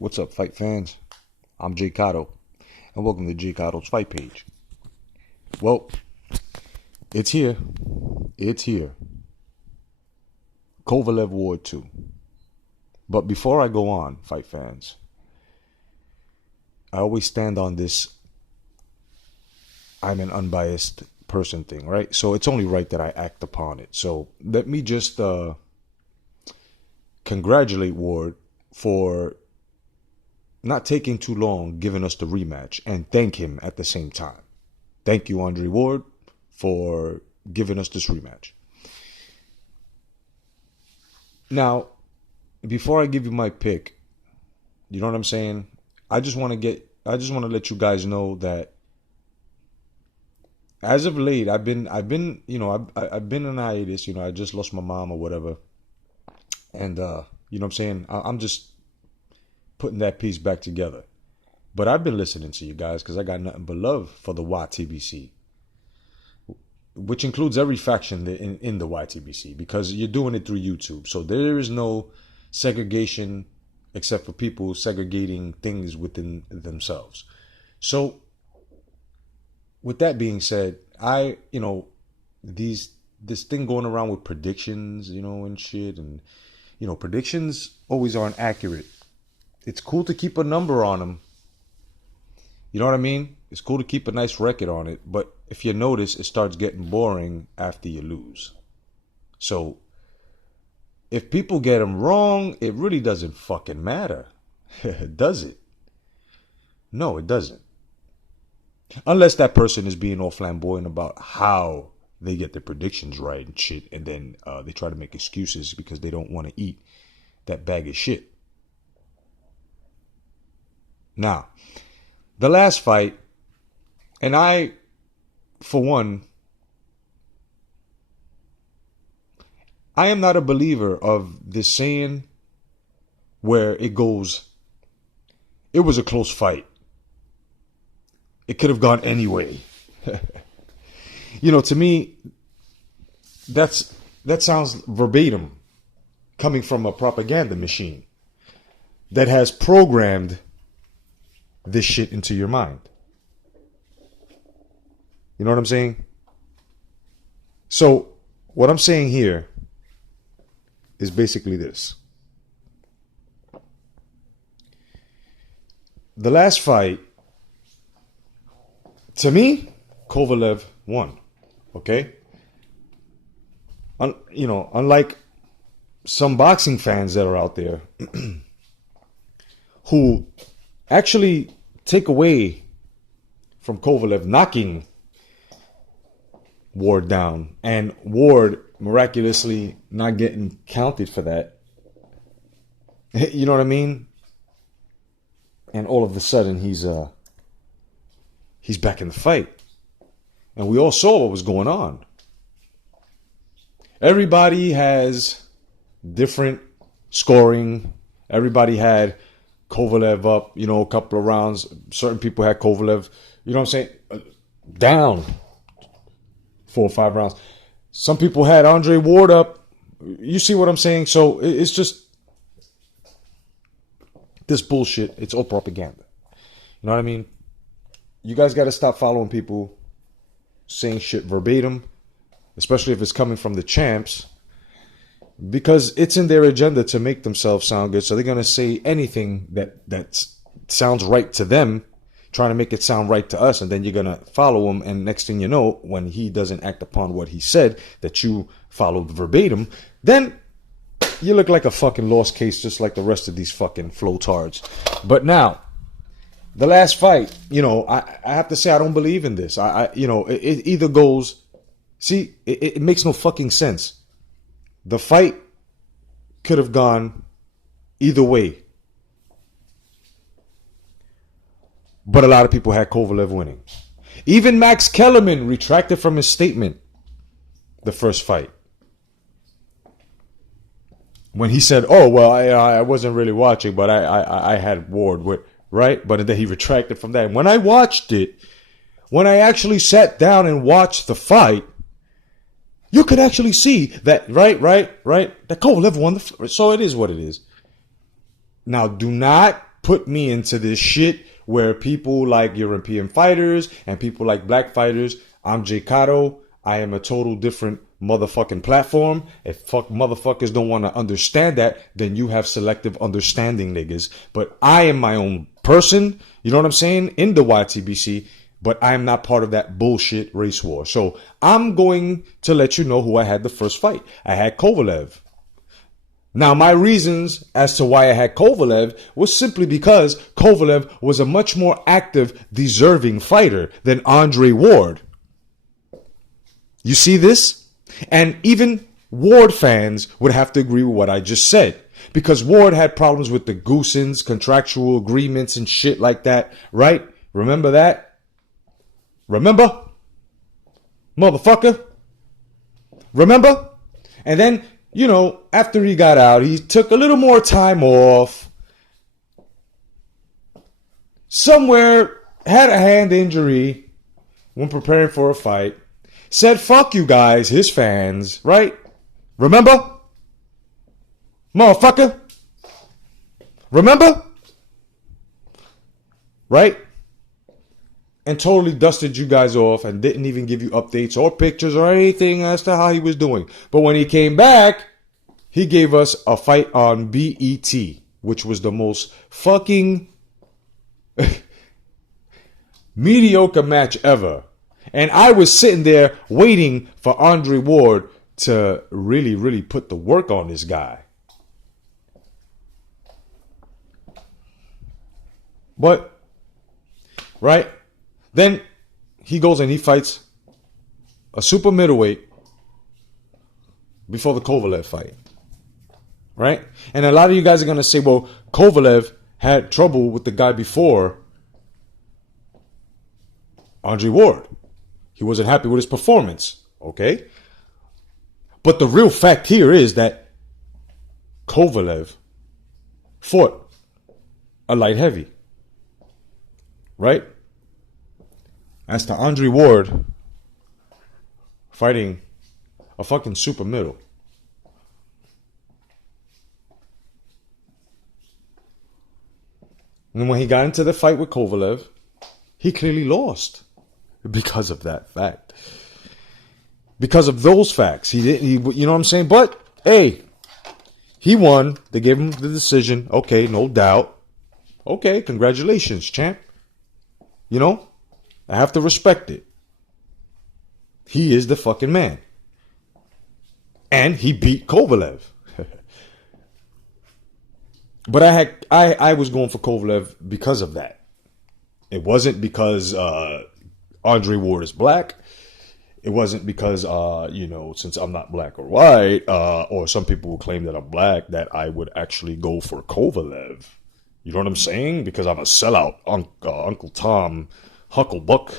What's up, fight fans? I'm J.Cotto, and welcome to J.Cotto's Fight Page. Well, it's here. It's here. Kovalev Ward 2. But before I go on, fight fans, I always stand on this I'm an unbiased person thing, right? So it's only right that I act upon it. So let me just congratulate Ward for not taking too long giving us the rematch and thank him at the same time. Thank you, Andre Ward, for giving us this rematch. Now, before I give you my pick, you know what I'm saying? I just want to let you guys know that as of late, I've been in hiatus. I just lost my mom or whatever, and you know what I'm saying? I'm just putting that piece back together. But I've been listening to you guys because I got nothing but love for the YTBC, which includes every faction in the YTBC, because you're doing it through YouTube. So there is no segregation except for people segregating things within themselves. So with that being said, this thing going around with predictions, and shit, and predictions always aren't accurate. It's cool to keep a number on them. You know what I mean? It's cool to keep a nice record on it, but if you notice, it starts getting boring after you lose. So if people get them wrong, it really doesn't fucking matter. Does it? No, it doesn't. Unless that person is being all flamboyant about how they get their predictions right and shit, and then they try to make excuses because they don't want to eat that bag of shit. Now, the last fight, and I, for one, I am not a believer of this saying where it goes, it was a close fight. It could have gone anyway. To me, that sounds verbatim coming from a propaganda machine that has programmed this shit into your mind. You know what I'm saying? So what I'm saying here is basically this. The last fight, to me, Kovalev won. Okay? Unlike some boxing fans that are out there who actually take away from Kovalev knocking Ward down, and Ward miraculously not getting counted for that. You know what I mean? And all of a sudden he's back in the fight. And we all saw what was going on. Everybody has different scoring. Everybody had Kovalev up, a couple of rounds. Certain people had Kovalev, you know what I'm saying, down 4 or 5 rounds. Some people had Andre Ward up. You see what I'm saying? So it's just this bullshit. It's all propaganda. You know what I mean? You guys got to stop following people saying shit verbatim, especially if it's coming from the champs, because it's in their agenda to make themselves sound good. So they're going to say anything that sounds right to them, trying to make it sound right to us, and then you're going to follow him, and next thing you know, when he doesn't act upon what he said that you followed verbatim, then you look like a fucking lost case, just like the rest of these fucking flotards. But now, the last fight, I have to say I don't believe in this. It either goes, see, it makes no fucking sense. The fight could have gone either way. But a lot of people had Kovalev winning. Even Max Kellerman retracted from his statement the first fight, when he said, "Oh well, I wasn't really watching, but I had Ward with." Right? But then he retracted from that. And when I watched it, when I actually sat down and watched the fight, you could actually see that, right, that Kovalev won the fight. So it is what it is. Now, do not put me into this shit where people like European fighters and people like black fighters, I'm J.Cotto, I am a total different motherfucking platform. If fuck motherfuckers don't want to understand that, then you have selective understanding, niggas. But I am my own person, you know what I'm saying, in the YTBC, but I am not part of that bullshit race war. So I'm going to let you know who I had the first fight. I had Kovalev. Now, my reasons as to why I had Kovalev was simply because Kovalev was a much more active, deserving fighter than Andre Ward. You see this? And even Ward fans would have to agree with what I just said. Because Ward had problems with the Goosens, contractual agreements and shit like that, right? Remember that? Remember? Motherfucker? Remember? And then, you know, after he got out, he took a little more time off. Somewhere had a hand injury when preparing for a fight. Said, fuck you guys, his fans, right? Remember? Motherfucker? Remember? Right? And totally dusted you guys off and didn't even give you updates or pictures or anything as to how he was doing. But when he came back, he gave us a fight on BET, which was the most fucking mediocre match ever. And I was sitting there waiting for Andre Ward to really, really put the work on this guy. But, right? Then he goes and he fights a super middleweight before the Kovalev fight. Right? And a lot of you guys are going to say, well, Kovalev had trouble with the guy before Andre Ward. He wasn't happy with his performance. Okay? But the real fact here is that Kovalev fought a light heavy. Right? As to Andre Ward fighting a fucking super middle. And when he got into the fight with Kovalev, he clearly lost because of that fact. Because of those facts. He didn't, you know what I'm saying? But, hey, he won. They gave him the decision. Okay, no doubt. Okay, congratulations, champ. You know? I have to respect it. He is the fucking man. And he beat Kovalev. But I was going for Kovalev because of that. It wasn't because Andre Ward is black. It wasn't because, since I'm not black or white, or some people will claim that I'm black, that I would actually go for Kovalev. You know what I'm saying? Because I'm a sellout, Uncle Tom, Hucklebuck,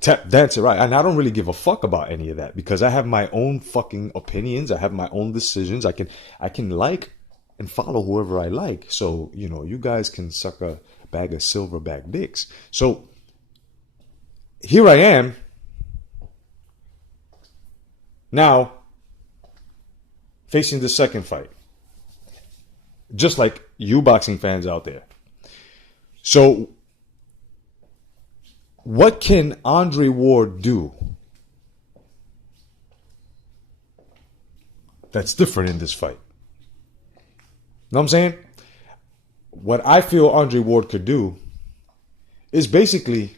tap dancer, right? And I don't really give a fuck about any of that because I have my own fucking opinions. I have my own decisions. I can like and follow whoever I like. So, you know, you guys can suck a bag of silverback dicks. So here I am now facing the second fight. Just like you boxing fans out there. So what can Andre Ward do that's different in this fight? Know what I'm saying? What I feel Andre Ward could do is basically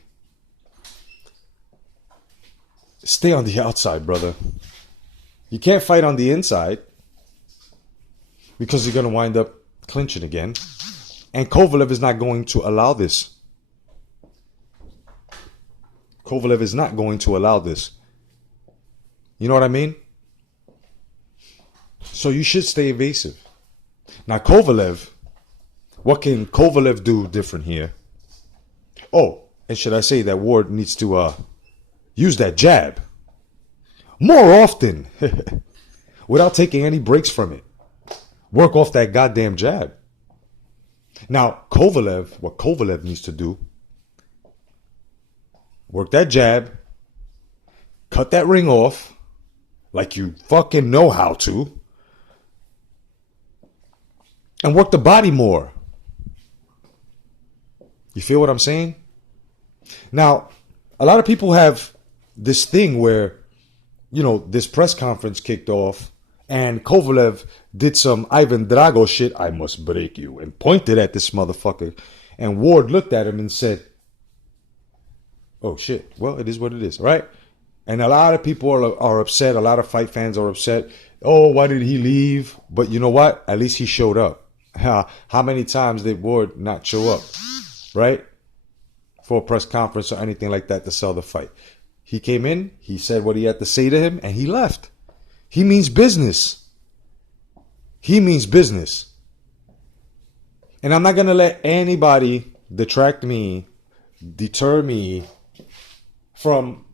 stay on the outside, brother. You can't fight on the inside because you're going to wind up clinching again. And Kovalev is not going to allow this. Kovalev is not going to allow this. You know what I mean? So you should stay evasive. Now Kovalev, what can Kovalev do different here? Oh, and should I say that Ward needs to use that jab more often without taking any breaks from it. Work off that goddamn jab. Now, Kovalev, what Kovalev needs to do, work that jab, cut that ring off like you fucking know how to, and work the body more. You feel what I'm saying? Now, a lot of people have this thing where, this press conference kicked off and Kovalev did some Ivan Drago shit. I must break you, and pointed at this motherfucker. And Ward looked at him and said, oh shit, well, it is what it is, right? And a lot of people are upset. A lot of fight fans are upset. Oh, why did he leave? But you know what? At least he showed up. How many times did Ward not show up, right? For a press conference or anything like that to sell the fight. He came in, he said what he had to say to him, and he left. He means business. He means business. And I'm not going to let anybody deter me from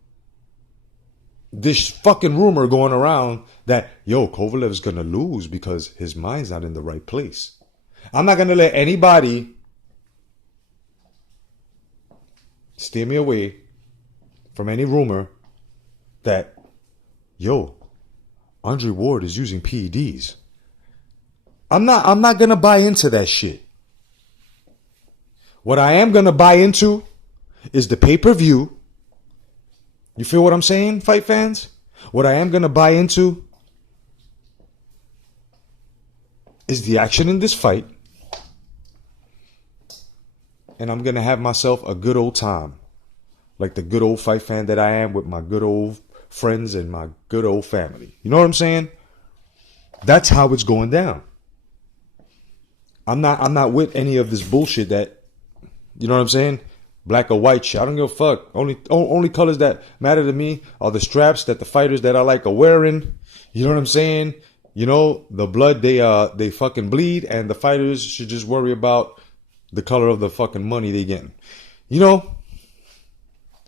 this fucking rumor going around that, Kovalev is going to lose because his mind's not in the right place. I'm not going to let anybody steer me away from any rumor that, Andre Ward is using PEDs. I'm not going to buy into that shit. What I am going to buy into is the pay-per-view. You feel what I'm saying, fight fans? What I am going to buy into is the action in this fight. And I'm going to have myself a good old time. Like the good old fight fan that I am, with my good old friends and my good old family. You know what I'm saying? That's how it's going down. I'm not with any of this bullshit that, you know what I'm saying? Black or white shit. I don't give a fuck. Only colors that matter to me are the straps that the fighters that I like are wearing. You know what I'm saying? The blood they fucking bleed, and the fighters should just worry about the color of the fucking money they getting.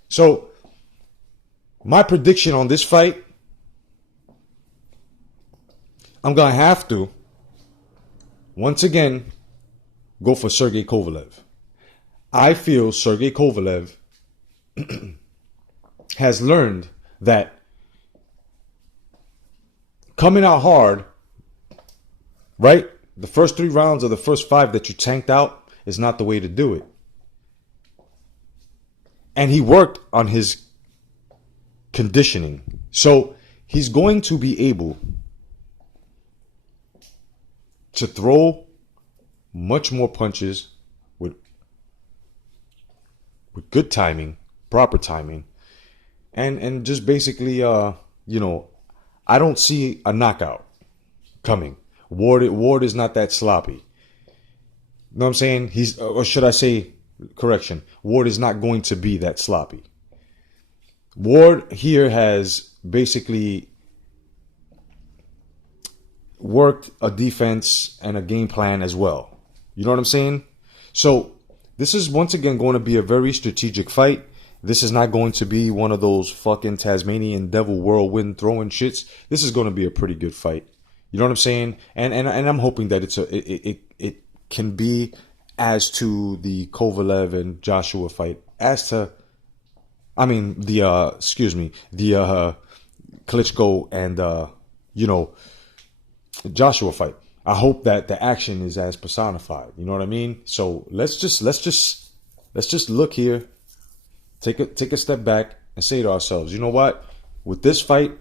So, my prediction on this fight, I'm going to have to, once again, go for Sergey Kovalev. I feel Sergey Kovalev has learned that coming out hard, right? The first 3 rounds or the first 5 that you tanked out is not the way to do it. And he worked on his conditioning. So he's going to be able to throw much more punches with good timing, proper timing. And just basically, I don't see a knockout coming. Ward is not that sloppy. You know what I'm saying? Or should I say, correction, Ward is not going to be that sloppy. Ward here has basically worked a defense and a game plan as well. You know what I'm saying? So this is once again going to be a very strategic fight. This is not going to be one of those fucking Tasmanian devil whirlwind throwing shits. This is going to be a pretty good fight. You know what I'm saying? And I'm hoping that it can be as to the Kovalev and Joshua fight, the Klitschko and Joshua fight. I hope that the action is as personified. You know what I mean? So let's just look here, take a step back and say to ourselves, you know what? With this fight,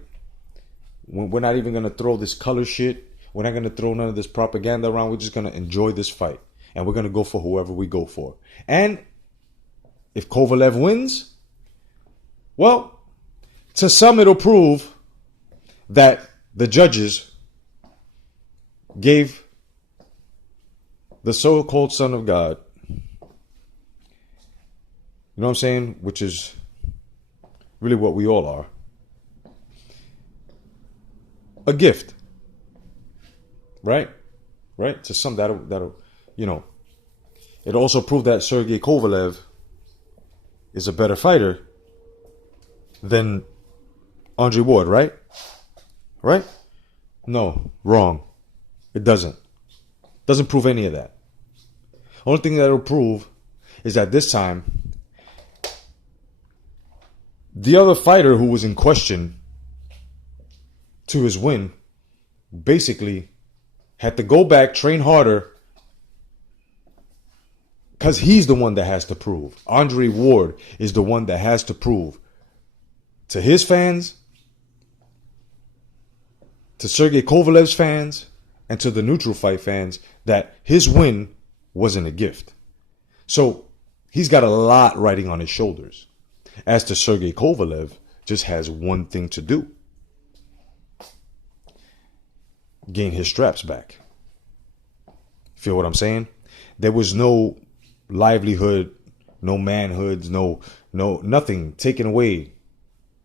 we're not even gonna throw this color shit. We're not gonna throw none of this propaganda around. We're just gonna enjoy this fight. And we're going to go for whoever we go for. And if Kovalev wins, well, to some it'll prove that the judges gave the so-called son of God, you know what I'm saying? Which is really what we all are. A gift. Right? Right? To some that'll it also proved that Sergey Kovalev is a better fighter than Andre Ward, right? Right? No, wrong. It doesn't. Doesn't prove any of that. Only thing that'll prove is that this time, the other fighter who was in question to his win basically had to go back, train harder, because he's the one that has to prove. Andre Ward is the one that has to prove to his fans, to Sergey Kovalev's fans, and to the neutral fight fans that his win wasn't a gift. So he's got a lot riding on his shoulders. As to Sergey Kovalev, just has one thing to do. Gain his straps back. Feel what I'm saying? There was no livelihood, no manhoods, no nothing taken away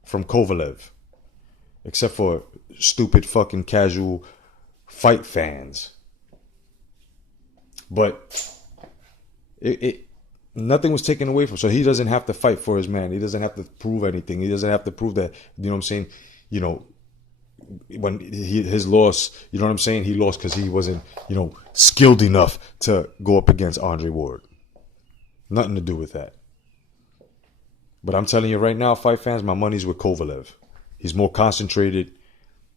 from Kovalev. Except for stupid fucking casual fight fans. But nothing was taken away from him. So he doesn't have to fight for his man. He doesn't have to prove anything. He doesn't have to prove that, you know what I'm saying? You know, when his loss, you know what I'm saying? He lost because he wasn't, you know, skilled enough to go up against Andre Ward. Nothing to do with that. But I'm telling you right now, fight fans, my money's with Kovalev. He's more concentrated. You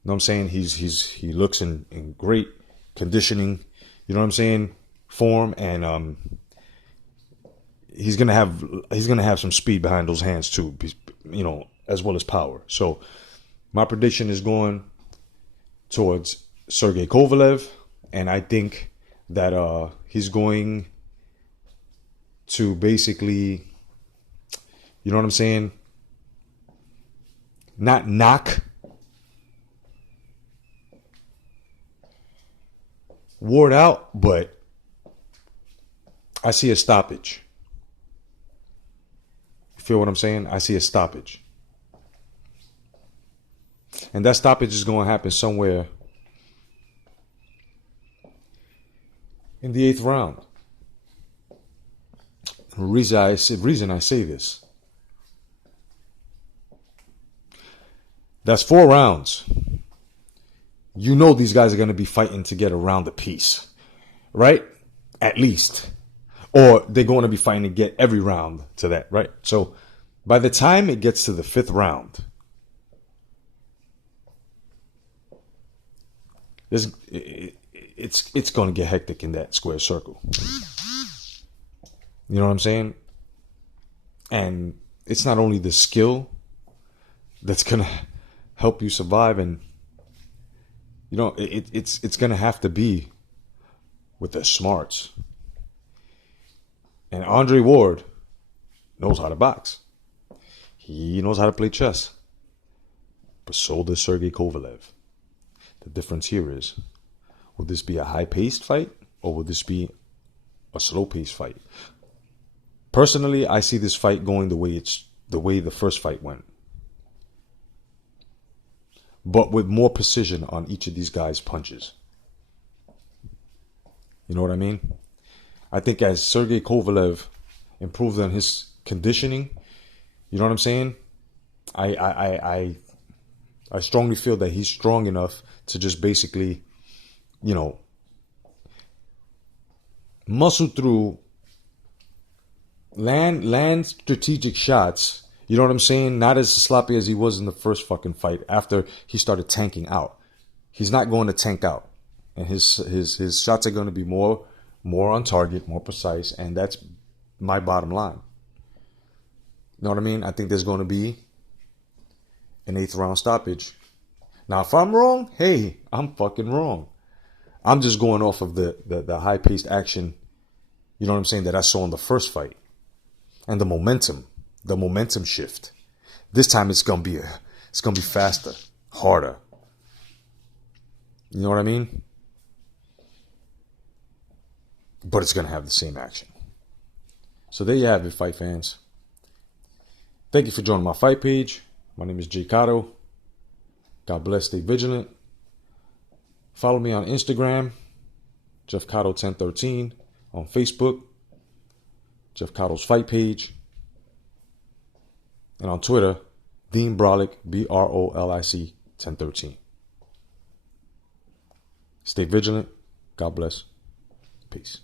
know what I'm saying? He looks in great conditioning. You know what I'm saying? Form, and he's gonna have some speed behind those hands too. You know, as well as power. So my prediction is going towards Sergey Kovalev, and I think that he's going to basically, you know what I'm saying, not knock Ward out, but I see a stoppage. You feel what I'm saying? I see a stoppage. And that stoppage is going to happen somewhere in the 8th round. The reason I say this, that's 4 rounds. You know these guys are going to be fighting to get a round apiece, right? At least. Or they're going to be fighting to get every round to that, right? So by the time it gets to the 5th round, it's going to get hectic in that square circle. You know what I'm saying? And it's not only the skill that's going to help you survive, and you know, it's going to have to be with the smarts. And Andre Ward knows how to box. He knows how to play chess. But so does Sergey Kovalev. The difference here is, will this be a high-paced fight, or will this be a slow-paced fight? Personally, I see this fight going the way the first fight went, but with more precision on each of these guys' punches. You know what I mean? I think as Sergey Kovalev improves on his conditioning, you know what I'm saying? I strongly feel that he's strong enough to just basically, you know, muscle through, land strategic shots. You know what I'm saying? Not as sloppy as he was in the first fucking fight after he started tanking out. He's not going to tank out. And his shots are going to be more on target, more precise, and that's my bottom line. You know what I mean? I think there's going to be an 8th round stoppage. Now, if I'm wrong, hey, I'm fucking wrong. I'm just going off of the high-paced action, you know what I'm saying, that I saw in the first fight. And the momentum shift. This time it's gonna be faster, harder. You know what I mean? But it's gonna have the same action. So there you have it, fight fans. Thank you for joining my fight page. My name is J.Cotto. God bless. Stay vigilant. Follow me on Instagram, J.Cotto1013, on Facebook, J.Cotto's fight page, and on Twitter, Dean Brolic, BROLIC 1013. Stay vigilant. God bless. Peace.